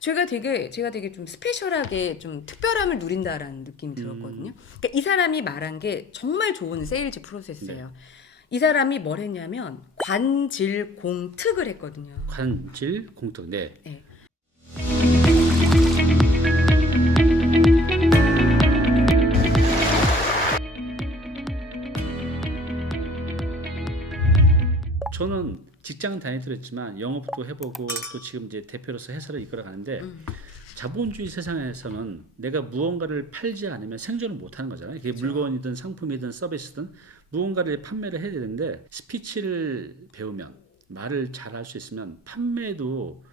제가 되게 좀 스페셜하게 좀 특별함을 누린다라는 느낌이 들었거든요. 그러니까 이 사람이 말한 게 정말 좋은 세일즈 프로세스예요. 네. 이 사람이 뭘 했냐면 관질공특을 했거든요. 관질 공통. 네. 네. 저는 직장 다니더랬지만 영업도 해보고 또 지금 이제 대표로서 회사를 이끌어 가는데 자본주의 세상에서는 내가 무언가를 팔지 않으면 생존을 못하는 거잖아요. 그게 그렇죠. 물건이든 상품이든 서비스든 무언가를 판매를 해야 되는데 스피치를 배우면 말을 잘할 수 있으면 판매도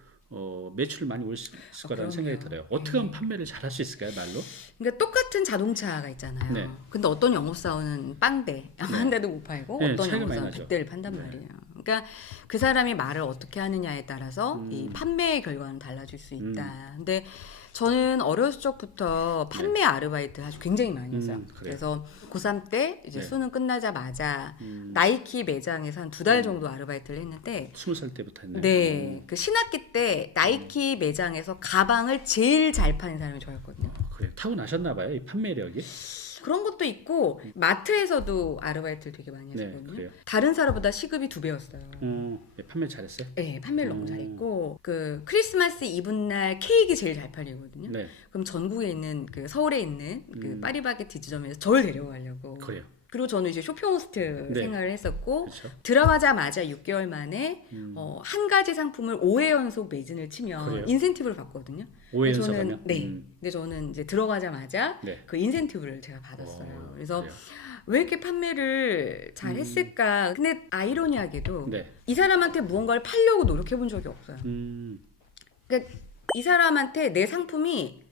매출을 많이 올 수 있을 거라는 그럼요. 생각이 들어요. 어떻게 하면 판매를 잘할 수 있을까요, 말로? 그러니까 똑같은 자동차가 있잖아요. 네. 근데 어떤 영업사원은 빵대, 한 대도 못 팔고 네, 어떤 차이가 많이 영업사원은 나죠. 100대를 판단 네. 말이에요. 그러니까 그 사람이 말을 어떻게 하느냐에 따라서 이 판매의 결과는 달라질 수 있다. 근데 저는 어렸을 적부터 판매 아르바이트 아주 굉장히 많이 했어요. 그래요. 그래서 고3 때 이제 네. 수능 끝나자마자 나이키 매장에서 한 2달 정도 아르바이트를 했는데 20살 때부터 했나요? 네, 그 신학기 때 나이키 매장에서 가방을 제일 잘 파는 사람이 저였거든요. 그래요. 타고 나셨나 봐요, 이 판매력이. 그런 것도 있고 마트에서도 아르바이트를 되게 많이 네, 했거든요. 그래요. 다른 사람보다 시급이 2배였어요. 네, 판매 잘했어요? 네, 판매를 너무 잘했고 그 크리스마스 이브날 케이크 제일 잘 팔리거든요. 네, 그럼 전국에 있는 그 서울에 있는 그 파리바게트 지점에서 저를 데려가려고. 그래요. 그리고 저는 이제 쇼핑호스트 네. 생활을 했었고 그렇죠. 들어가자마자 6개월 만에 한 가지 상품을 5회 연속 매진을 치면 그래요? 인센티브를 받거든요. 5회 근데 연속하면? 네. 근데 저는 이제 들어가자마자 네. 그 인센티브를 제가 받았어요. 그래서 그래요. 왜 이렇게 판매를 잘 했을까? 근데 아이러니하게도 네. 이 사람한테 무언가를 팔려고 노력해 본 적이 없어요. 그러니까 이 사람한테 내 상품이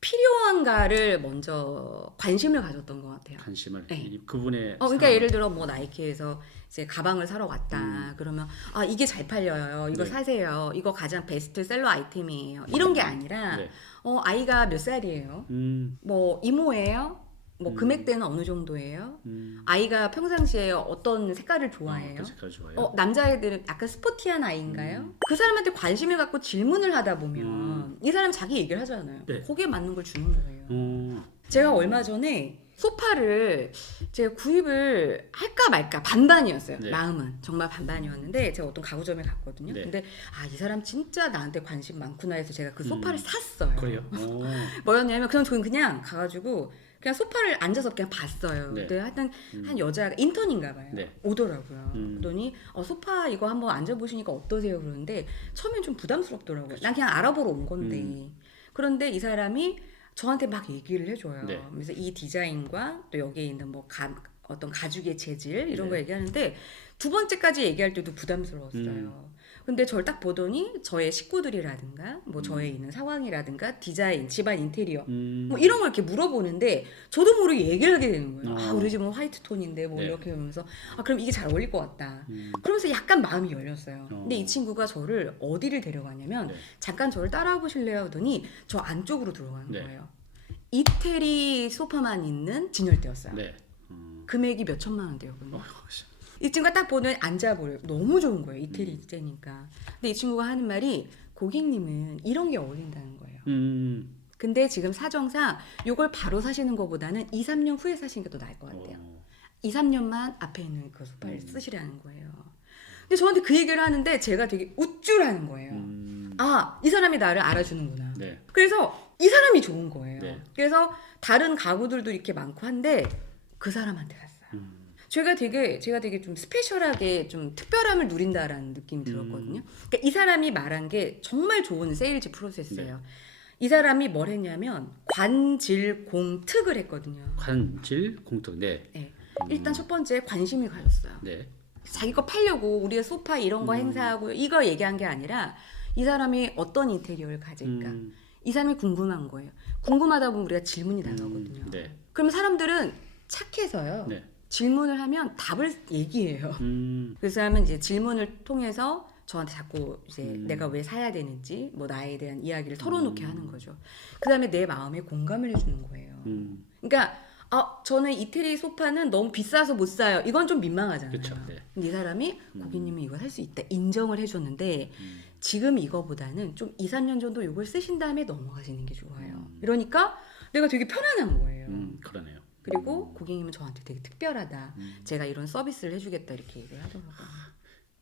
필요한가를 먼저 관심을 가졌던 것 같아요. 관심을 네. 그분의 그러니까 상황. 예를 들어 뭐 나이키에서 이제 가방을 사러 왔다. 그러면 아 이게 잘 팔려요. 이거 네. 사세요. 이거 가장 베스트셀러 아이템이에요. 이런 게 아니라 네. 아이가 몇 살이에요? 뭐 이모예요? 뭐 금액대는 어느 정도예요? 아이가 평상시에 어떤 색깔을 좋아해요? 어떤 색깔 좋아해요? 남자애들은 약간 스포티한 아이인가요? 그 사람한테 관심을 갖고 질문을 하다 보면 이 사람 자기 얘기를 하잖아요. 네. 거기에 맞는 걸 주는 거예요. 제가 얼마 전에 소파를 제가 구입을 할까 말까 반반이었어요. 네. 마음은 정말 반반이었는데 제가 어떤 가구점에 갔거든요. 네. 근데 이 사람 진짜 나한테 관심 많구나 해서 제가 그 소파를 샀어요. 그래요? 뭐였냐면 저는 그냥 가가지고 그냥 소파를 앉아서 그냥 봤어요. 네. 근데 하여튼 한 여자가 인턴인가 봐요. 네. 오더라고요. 그러더니 소파 이거 한번 앉아보시니까 어떠세요? 그러는데 처음엔 좀 부담스럽더라고요. 난 그냥 알아보러 온 건데. 그런데 이 사람이 저한테 막 얘기를 해줘요. 네. 그래서 이 디자인과 또 여기에 있는 뭐 어떤 가죽의 재질 이런 네. 거 얘기하는데 두 번째까지 얘기할 때도 부담스러웠어요. 근데 저를 딱 보더니 저의 식구들이라든가 뭐 저의 있는 상황이라든가 디자인, 집안 인테리어 뭐 이런 걸 이렇게 물어보는데 저도 모르게 얘기를 하게 되는 거예요. 우리 집은 화이트 톤인데 뭐 네. 이렇게 하면서 그럼 이게 잘 어울릴 것 같다. 그러면서 약간 마음이 열렸어요. 근데 이 친구가 저를 어디를 데려가냐면 네. 잠깐 저를 따라와 보실래요? 하더니 저 안쪽으로 들어가는 네. 거예요. 이태리 소파만 있는 진열대였어요. 네. 금액이 몇 천만 원대였거든요. 이 친구가 딱 보는 앉아보래요. 너무 좋은 거예요. 이태리 째니까. 근데 이 친구가 하는 말이 고객님은 이런 게 어울린다는 거예요. 근데 지금 사정상 이걸 바로 사시는 것보다는 2, 3년 후에 사시는 게 더 나을 것 같아요. 2, 3년만 앞에 있는 그 소파를 쓰시라는 거예요. 근데 저한테 그 얘기를 하는데 제가 되게 우쭐하는 거예요. 이 사람이 나를 알아주는구나. 네. 그래서 이 사람이 좋은 거예요. 네. 그래서 다른 가구들도 이렇게 많고 한데 그 사람한테 갔어요. 제가 되게 좀 스페셜하게 좀 특별함을 누린다라는 느낌이 들었거든요. 그러니까 이 사람이 말한 게 정말 좋은 세일즈 프로세스예요. 네. 이 사람이 뭘 했냐면 관질공특을 했거든요. 관질 공통. 네. 네. 일단 첫 번째 관심을 가졌어요. 네. 자기 거 팔려고 우리가 소파 이런 거 행사하고 이거 얘기한 게 아니라 이 사람이 어떤 인테리어를 가질까? 이 사람이 궁금한 거예요. 궁금하다 보면 우리가 질문이 나가거든요. 네. 그러면 사람들은 착해서요. 네. 질문을 하면 답을 얘기해요. 그래서 하면 이제 질문을 통해서 저한테 자꾸 이제 내가 왜 사야 되는지 뭐 나에 대한 이야기를 털어놓게 하는 거죠. 그다음에 내 마음에 공감을 해주는 거예요. 그러니까 저는 이태리 소파는 너무 비싸서 못 사요. 이건 좀 민망하잖아요. 그쵸, 네. 근데 이 사람이 고객님이 이거 살 수 있다 인정을 해줬는데 지금 이거보다는 좀 2, 3년 정도 이걸 쓰신 다음에 넘어가시는 게 좋아요. 이러니까 내가 되게 편안한 거예요. 그러네요. 그리고 고객님은 저한테 되게 특별하다. 제가 이런 서비스를 해주겠다 이렇게 얘기를 하더라고요.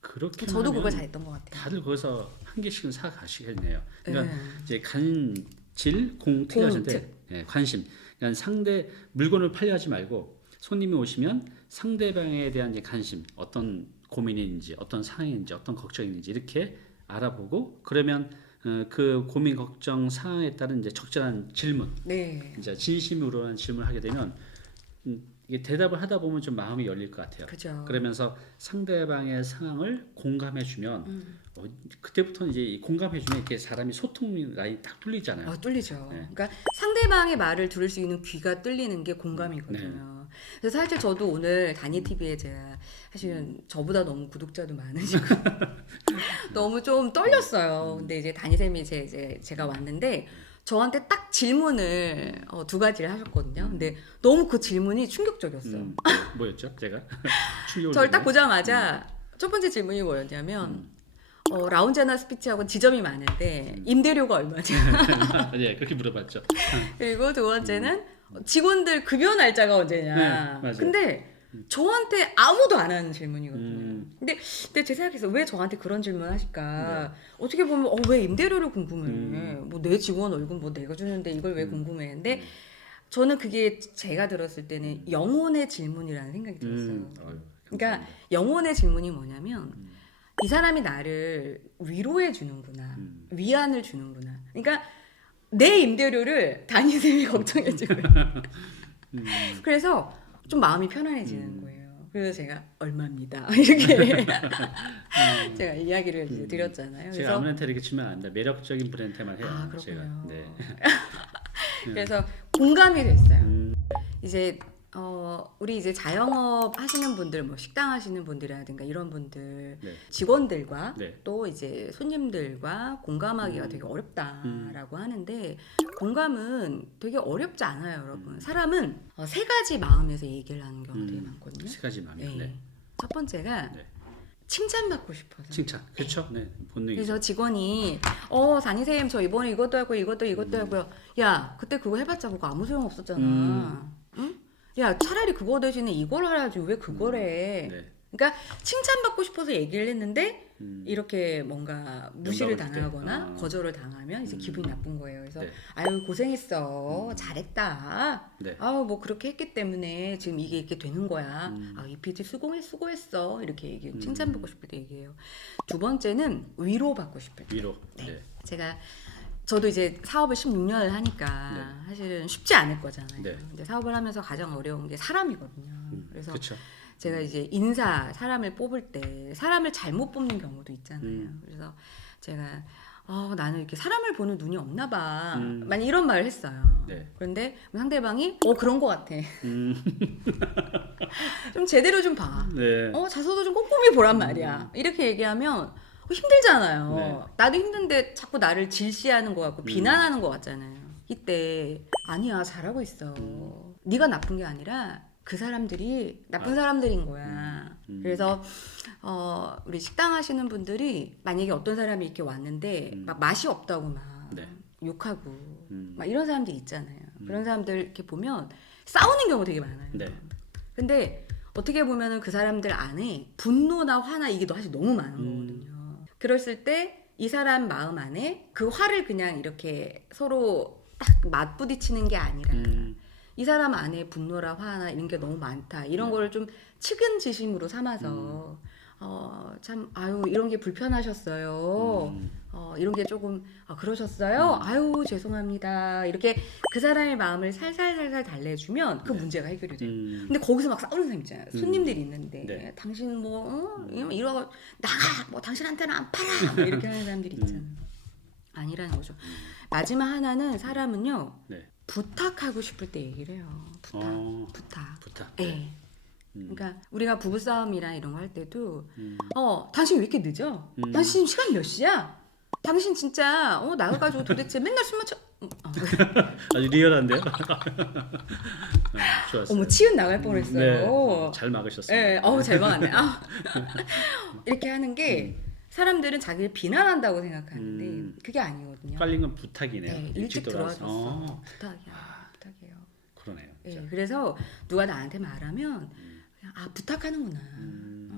그렇게 저도 그걸 잘했던 것 같아요. 다들 거기서 한 개씩은 사 가시겠네요. 그러니까 네. 이제 간질 공특 하셨는데 네, 관심. 그러니까 상대 물건을 팔려하지 말고 손님이 오시면 상대방에 대한 이제 관심, 어떤 고민인지, 어떤 상황인지, 어떤 걱정인지 이렇게 알아보고 그러면 그 고민, 걱정, 상황에 따른 이제 적절한 질문, 네. 이제 진심으로 하는 질문을 하게 되면 이게 대답을 하다 보면 좀 마음이 열릴 것 같아요. 그죠. 그러면서 상대방의 상황을 공감해주면 그때부터는 이제 이 공감해주면 이렇게 사람이 소통 라인이 딱 뚫리잖아요. 뚫리죠. 네. 그러니까 상대방의 말을 들을 수 있는 귀가 뚫리는 게 공감이거든요. 그래서 사실 저도 오늘 다니TV에 제가 사실은 저보다 너무 구독자도 많으시고 너무 좀 떨렸어요. 근데 이제 다니쌤이 제가 왔는데 저한테 딱 질문을 2가지를 하셨거든요. 근데 너무 그 질문이 충격적이었어요. 뭐였죠? 제가 충격을 저를 딱 받네. 보자마자 첫 번째 질문이 뭐였냐면 라운제나 스피치하고 지점이 많은데 임대료가 얼마냐. 네, 그렇게 물어봤죠. 그리고 두 번째는 직원들 급여 날짜가 언제냐. 네, 맞아요. 근데 저한테 아무도 안 하는 질문이거든요. 근데 제 생각에서 왜 저한테 그런 질문을 하실까? 어떻게 보면 왜 임대료를 궁금해? 뭐 내 직원 월급 뭐 내가 주는데 이걸 왜 궁금해? 근데 저는 그게 제가 들었을 때는 영혼의 질문이라는 생각이 들었어요. 그러니까 영혼의 질문이 뭐냐면 이 사람이 나를 위로해 주는구나. 위안을 주는구나. 그러니까 내 임대료를 담임쌤이 걱정해주고요. 그래서 좀 마음이 편안해지는 거예요. 그래서 제가 얼마입니다. 이렇게 제가 이야기를 이제 드렸잖아요. 제가 그래서 아무한테 이렇게 치면 안 돼. 매력적인 브랜드만 해요. 그렇군요. 제가. 네. 그래서 공감이 됐어요. 이제 우리 이제 자영업 하시는 분들, 뭐 식당 하시는 분들이라든가 이런 분들 네. 직원들과 네. 또 이제 손님들과 공감하기가 되게 어렵다라고 하는데 공감은 되게 어렵지 않아요, 여러분. 사람은 3가지 마음에서 얘기를 하는 경우가 되게 많거든요. 3가지 마음이요. 네. 네. 첫 번째가 네. 칭찬받고 싶어서. 칭찬. 그렇죠. 네. 본능이죠. 그래서 직원이 다니쌤 저 이번에 이것도 하고 이것도 하고요. 야 그때 그거 해봤자 그거 아무 소용 없었잖아. 응? 야 차라리 그거 대신에 이걸 하라지 왜 그걸 해. 네. 그러니까 칭찬받고 싶어서 얘기를 했는데 이렇게 뭔가 무시를 영감을 때. 당하거나 거절을 당하면 이제 기분이 나쁜 거예요. 그래서 네. 아유 고생했어. 잘했다. 네. 아우 뭐 그렇게 했기 때문에 지금 이게 이렇게 되는 거야. 이 PD 수고했어. 이렇게 얘기해요. 칭찬받고 싶을 때 얘기해요. 두 번째는 위로받고 싶을 때. 위로. 네. 저도 이제 사업을 16년을 하니까 사실은 쉽지 않을 거잖아요. 네. 근데 사업을 하면서 가장 어려운 게 사람이거든요. 그래서 그렇죠. 제가 이제 사람을 뽑을 때 사람을 잘못 뽑는 경우도 있잖아요. 그래서 제가 나는 이렇게 사람을 보는 눈이 없나 봐. 만약 이런 말을 했어요. 네. 그런데 상대방이 그런 거 같아. 좀 제대로 좀 봐. 네. 자서도 좀 꼼꼼히 보란 말이야. 이렇게 얘기하면 힘들잖아요. 네. 나도 힘든데 자꾸 나를 질시하는 것 같고 비난하는 것 같잖아요. 이때 아니야 잘하고 있어. 네가 나쁜 게 아니라 그 사람들이 나쁜 사람들인 거야. 그래서 우리 식당 하시는 분들이 만약에 어떤 사람이 이렇게 왔는데 막 맛이 없다고 막 네. 욕하고 막 이런 사람들이 있잖아요. 그런 사람들 이렇게 보면 싸우는 경우 되게 많아요. 네. 근데 어떻게 보면은 그 사람들 안에 분노나 화나 이게 사실 너무 많은 거거든요. 그랬을 때 이 사람 마음 안에 그 화를 그냥 이렇게 서로 딱 맞부딪히는 게 아니라 이 사람 안에 분노나 화나 이런 게 너무 많다. 이런 거를 좀 측은지심으로 삼아서 참 아유 이런 게 불편하셨어요. 이런 게 조금 그러셨어요. 아유 죄송합니다. 이렇게 그 사람의 마음을 살살살살 달래주면 그 문제가 해결이 돼요. 근데 거기서 막 싸우는 사람 있잖아요. 손님들이 있는데 당신 뭐 이러고 나가 뭐 당신한테는 안 팔아 뭐 이렇게 하는 사람들이 있잖아요. 아니라는 거죠. 마지막 하나는 사람은요. 네. 부탁하고 싶을 때 얘기를 해요. 부탁. 부탁. 네. 그러니까 우리가 부부싸움이랑 이런 거 할 때도 당신 왜 이렇게 늦어? 당신 시간 몇 시야? 당신 진짜 나가가지고 도대체 맨날 술 마셔 아주 리얼한데요? 좋았어요. 어머 치읓 나갈 뻔했어요. 네, 잘 막으셨어요. 네, 잘 막았네. 이렇게 하는 게 사람들은 자기를 비난한다고 생각하는데 그게 아니거든요. 깔린 건 부탁이네요. 네, 일찍 들어와줬어. 부탁이에요. 그러네요. 네, 그래서 누가 나한테 말하면 그냥 부탁하는구나.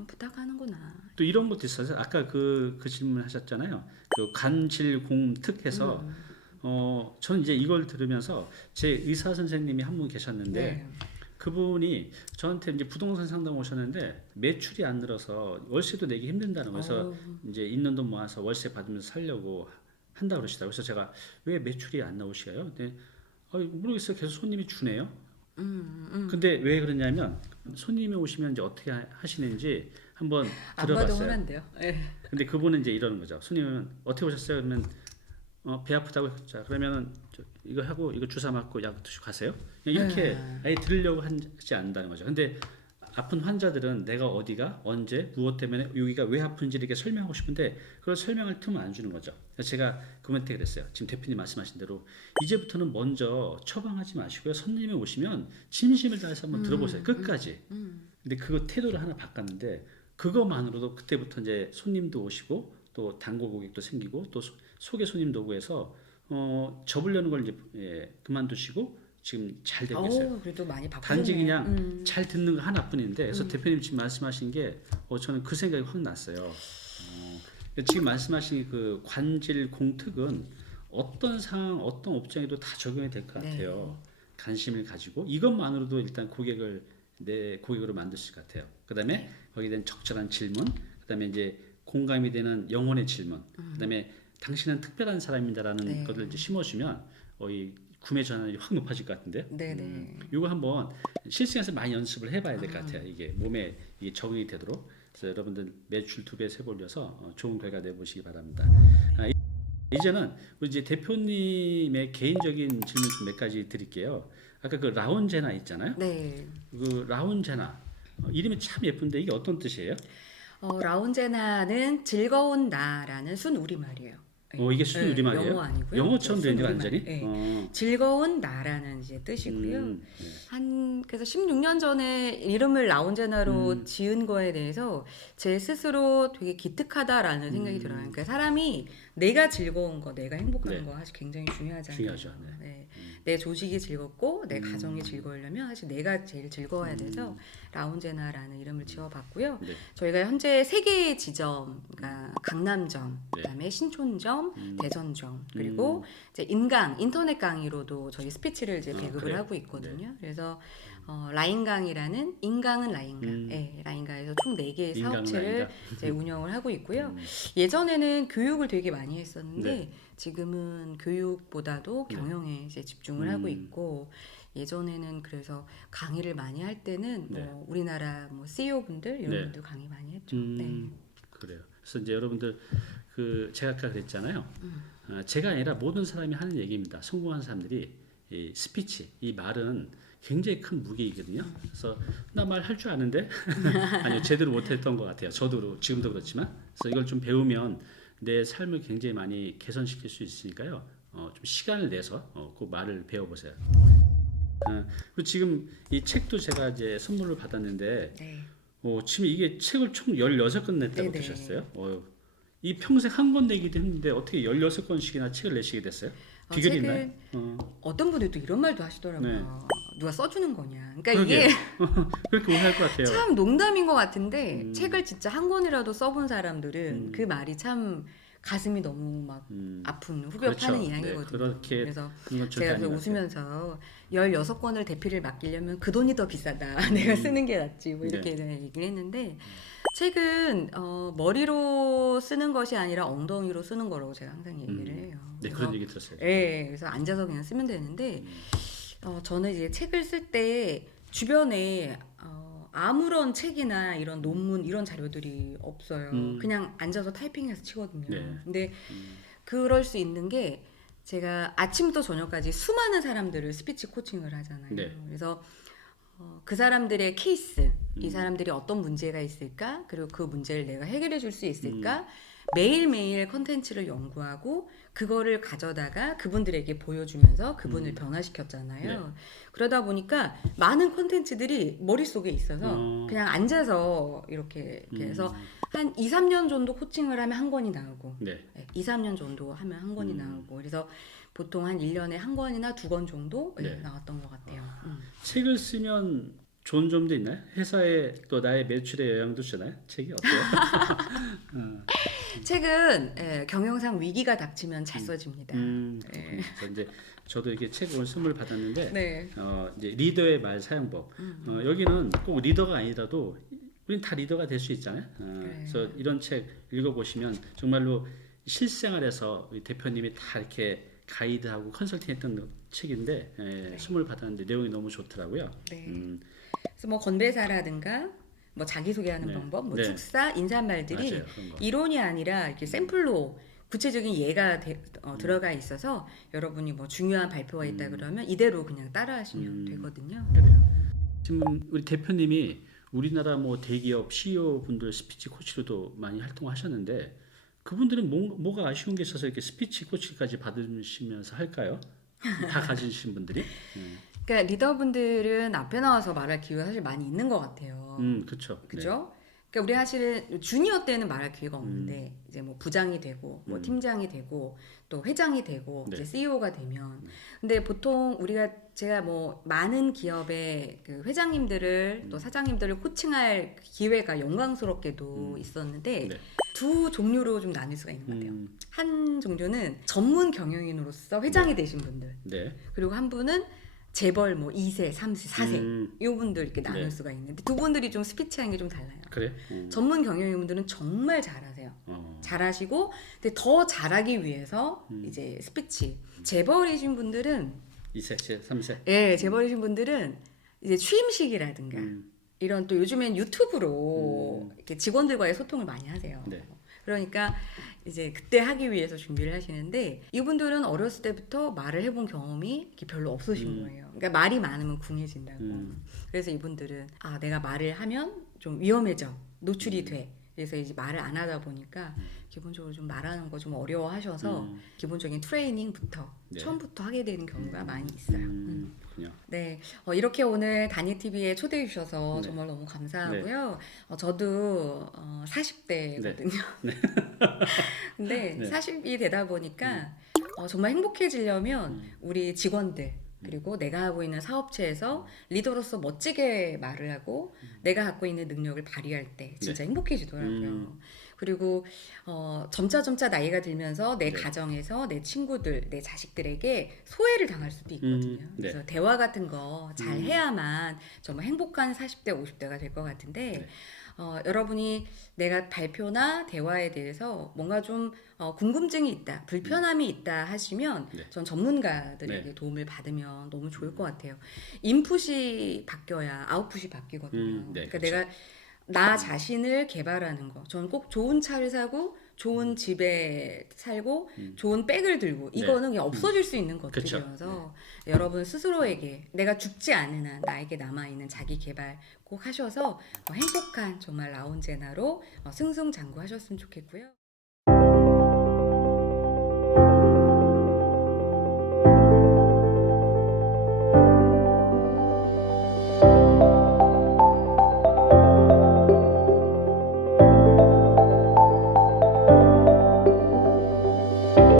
부탁하는구나. 또 이런 것도 있어요. 아까 그 질문 하셨잖아요. 그 관질공특해서 저는 이제 이걸 들으면서 제 의사 선생님이 한 분 계셨는데 네. 그분이 저한테 이제 부동산 상담 오셨는데 매출이 안 늘어서 월세도 내기 힘든다는 거에서 이제 있는 돈 모아서 월세 받으면서 살려고 한다 그러시더라고요. 그래서 제가 왜 매출이 안 나오시어요? 근데 모르겠어요. 계속 손님이 주네요. 근데 왜 그러냐면 손님이 오시면 이제 어떻게 하시는지 한번 안 봐도 들어봤어요. 흔한데요. 네. 근데 그분은 이제 이러는 거죠. 손님은 어떻게 오셨어요? 그러면 배 아프다고. 자 그러면은 이거 하고 이거 주사 맞고 약 드시고 가세요. 이렇게 아예 들으려고 하지 않는다는 거죠. 근데 아픈 환자들은 내가 어디가 언제 무엇 때문에 여기가 왜 아픈지 이렇게 설명하고 싶은데 그걸 설명할 틈을 안 주는 거죠. 그래서 제가 그분한테 그랬어요. 지금 대표님 말씀하신 대로 이제부터는 먼저 처방하지 마시고요. 손님이 오시면 진심을 다해서 한번 들어보세요. 끝까지. 근데 그거 태도를 하나 바꿨는데 그것만으로도 그때부터 이제 손님도 오시고 또 단골 고객도 생기고 또 소개 손님도 오고 해서 접으려는 걸 이제 그만두시고 지금 잘 되고 있어요. 그래도 많이 바꾸셨네요. 단지 그냥 잘 듣는 거 하나뿐인데 그래서 대표님 지금 말씀하신 게 저는 그 생각이 확 났어요. 지금 말씀하신 그 관질 공특은 어떤 상황, 어떤 업종에도 다 적용이 될 것 같아요. 관심을 가지고 이것만으로도 일단 고객을 내 고객으로 만들 수 있을 것 같아요. 그다음에 거기에 대한 적절한 질문, 그다음에 이제 공감이 되는 영혼의 질문, 그다음에 당신은 특별한 사람이다라는 것을 이제 심어주면 이 구매 전환율이 확 높아질 것 같은데요. 이거 한번 실생활에서 많이 연습을 해봐야 될 것 같아요. 이게 몸에 이게 적응이 되도록. 그래서 여러분들 매출 2배, 3배 올려서 좋은 결과 내보시기 바랍니다. 이제는 이제 대표님의 개인적인 질문 좀 몇 가지 드릴게요. 아까 그 라운제나 있잖아요. 네. 그 라운제나 이름이 참 예쁜데 이게 어떤 뜻이에요? 라운제나는 즐거운 나라는 순 우리말이에요. 이게 순 우리말이에요? 영어 아니고요. 영어처럼 되는 거 완전히? 네. 즐거운 나라는 이제 뜻이고요. 그래서 16년 전에 이름을 라운제나로 지은 거에 대해서 제 스스로 되게 기특하다라는 생각이 들어요. 그러니까 사람이 내가 즐거운 거, 내가 행복한 거 사실 굉장히 중요하잖아요. 중요하죠. 내 조직이 즐겁고 내 가정이 즐거우려면 사실 내가 제일 즐거워야 돼서 라운제나라는 이름을 지어봤고요. 저희가 현재 3개의 지점, 그러니까 강남점, 그다음에 신촌점, 대전점, 그리고 이제 인터넷 강의로도 저희 스피치를 이제 배급을 하고 있거든요. 그래서 라인강이라는 인강은 라인강, 라인강에서 총 4개의 사업체를 이제 운영을 하고 있고요. 예전에는 교육을 되게 많이 했었는데 지금은 교육보다도 경영에 이제 집중을 하고 있고 예전에는 그래서 강의를 많이 할 때는 뭐 우리나라 뭐 CEO 분들 이런 분들 강의 많이 했죠. 그래요. 그래서 이제 여러분들 제가 아까 그랬잖아요. 제가 아니라 모든 사람이 하는 얘기입니다. 성공한 사람들이 이 스피치, 이 말은 굉장히 큰 무게이거든요. 그래서 나 말 할 줄 아는데 아니요 제대로 못했던 것 같아요. 저도 지금도 그렇지만 그래서 이걸 좀 배우면 내 삶을 굉장히 많이 개선시킬 수 있으니까요. 좀 시간을 내서 그 말을 배워보세요. 그리고 지금 이 책도 제가 이제 선물을 받았는데 지금 이게 책을 총 16권 냈다고 드셨어요. 이 평생 한 권 내기도 힘든데 어떻게 16권씩이나 책을 내시게 됐어요? 비결이 있나요? 어떤 분들이 또 이런 말도 하시더라고요. 누가 써주는 거냐. 그러니까 그러게요. 이게 그렇게 오해할 것 같아요. 참 농담인 것 같은데 책을 진짜 한 권이라도 써본 사람들은 그 말이 참 가슴이 너무 막 아픈 후벼 파는 이야기거든요. 그래서 제가 그래서 웃으면서 16권을 대필을 맡기려면 그 돈이 더 비싸다. 내가 쓰는 게 낫지. 뭐 이렇게 얘기를 했는데 책은 머리로 쓰는 것이 아니라 엉덩이로 쓰는 거라고 제가 항상 얘기를 해요. 네, 그런 얘기 들었어요. 그래서 앉아서 그냥 쓰면 되는데 저는 이제 책을 쓸 때 주변에 아무런 책이나 이런 논문 이런 자료들이 없어요. 그냥 앉아서 타이핑해서 치거든요. 근데 그럴 수 있는 게 제가 아침부터 저녁까지 수많은 사람들을 스피치 코칭을 하잖아요. 그래서 그 사람들의 케이스, 이 사람들이 어떤 문제가 있을까? 그리고 그 문제를 내가 해결해 줄 수 있을까? 매일매일 컨텐츠를 연구하고 그거를 가져다가 그분들에게 보여주면서 그분을 변화시켰잖아요. 네. 그러다 보니까 많은 콘텐츠들이 머릿속에 있어서 그냥 앉아서 이렇게 해서 한 2, 3년 정도 코칭을 하면 한 권이 나오고 네. 2, 3년 정도 하면 한 권이 나오고 그래서 보통 한 1년에 한 권이나 2권 정도 네. 나왔던 것 같아요. 책을 쓰면 좋은 점도 있나요? 회사에 또 나의 매출에 영향도 주나요? 책이 어때요? 책은 경영상 위기가 닥치면 잘 써집니다. 그래서 이제 저도 이렇게 책 오늘 선물 받았는데 네. 이제 리더의 말 사용법. 여기는 꼭 리더가 아니라도 우린 다 리더가 될 수 있잖아요. 그래서 이런 책 읽어보시면 정말로 실생활에서 우리 대표님이 다 이렇게 가이드하고 컨설팅했던 책인데 선물 받았는데 내용이 너무 좋더라고요. 네. 그래서 뭐 건배사라든가 뭐 자기소개하는 네. 방법, 뭐 네. 축사, 인사말들이 맞아요, 그런 거. 이론이 아니라 이렇게 샘플로 구체적인 예가 들어가 있어서 여러분이 뭐 중요한 발표가 있다 그러면 이대로 그냥 따라하시면 되거든요. 그래요. 지금 우리 대표님이 우리나라 뭐 대기업 CEO 분들 스피치 코치로도 많이 활동하셨는데 그분들은 뭐가 아쉬운 게 있어서 이렇게 스피치 코치까지 받으시면서 할까요? 다 가지신 분들이? 그러니까 리더분들은 앞에 나와서 말할 기회가 사실 많이 있는 것 같아요. 그렇죠. 그죠? 그러니까 우리 사실은 주니어 때는 말할 기회가 없는데 이제 뭐 부장이 되고 뭐 팀장이 되고 또 회장이 되고 네. 이제 CEO가 되면 근데 보통 제가 뭐 많은 기업의 그 회장님들을 또 사장님들을 코칭할 기회가 영광스럽게도 있었는데 네. 두 종류로 좀 나눌 수가 있는 것 같아요. 한 종류는 전문 경영인으로서 회장이 되신 분들 네. 그리고 한 분은 재벌 뭐 2세, 3세, 4세 이 분들 이렇게 나눌 네. 수가 있는데 두 분들이 좀 스피치하는 게 좀 달라요. 그래? 전문 경영인분들은 정말 잘하세요. 잘하시고 근데 더 잘하기 위해서 이제 스피치 재벌이신 분들은 2세, 3세. 예, 재벌이신 분들은 이제 취임식이라든가 이런 또 요즘엔 유튜브로 이렇게 직원들과의 소통을 많이 하세요. 네. 그러니까 이제 그때 하기 위해서 준비를 하시는데 이분들은 어렸을 때부터 말을 해본 경험이 이렇게 별로 없으신 거예요. 그러니까 말이 많으면 궁해진다고. 그래서 이분들은 내가 말을 하면 좀 위험해져, 노출이 돼. 그래서 이제 말을 안 하다 보니까 기본적으로 좀 말하는 거 좀 어려워하셔서 기본적인 트레이닝부터 네. 처음부터 하게 되는 경우가 많이 있어요. 그렇군요. 네, 이렇게 오늘 다니TV에 초대해 주셔서 네. 정말 너무 감사하고요. 저도 40대거든요. 네. 근데 네. 40이 되다 보니까 정말 행복해지려면 우리 직원들 그리고 내가 하고 있는 사업체에서 리더로서 멋지게 말을 하고 내가 갖고 있는 능력을 발휘할 때 진짜 행복해지더라고요. 그리고 점차 나이가 들면서 내 네. 가정에서 내 친구들, 내 자식들에게 소외를 당할 수도 있거든요. 네. 그래서 대화 같은 거 잘 해야만 정말 행복한 40대, 50대가 될 것 같은데 네. 여러분이 내가 발표나 대화에 대해서 뭔가 좀 궁금증이 있다, 불편함이 있다 하시면 네. 전 전문가들에게 네. 도움을 받으면 너무 좋을 것 같아요. 인풋이 바뀌어야 아웃풋이 바뀌거든요. 네, 그러니까 그렇죠. 내가 나 자신을 개발하는 거. 저는 꼭 좋은 차를 사고 좋은 집에 살고 좋은 백을 들고 이거는 그냥 없어질 수 있는 그쵸. 것들이어서 여러분 스스로에게 내가 죽지 않은 한 나에게 남아있는 자기 개발 꼭 하셔서 행복한 정말 라운제나로 승승장구하셨으면 좋겠고요.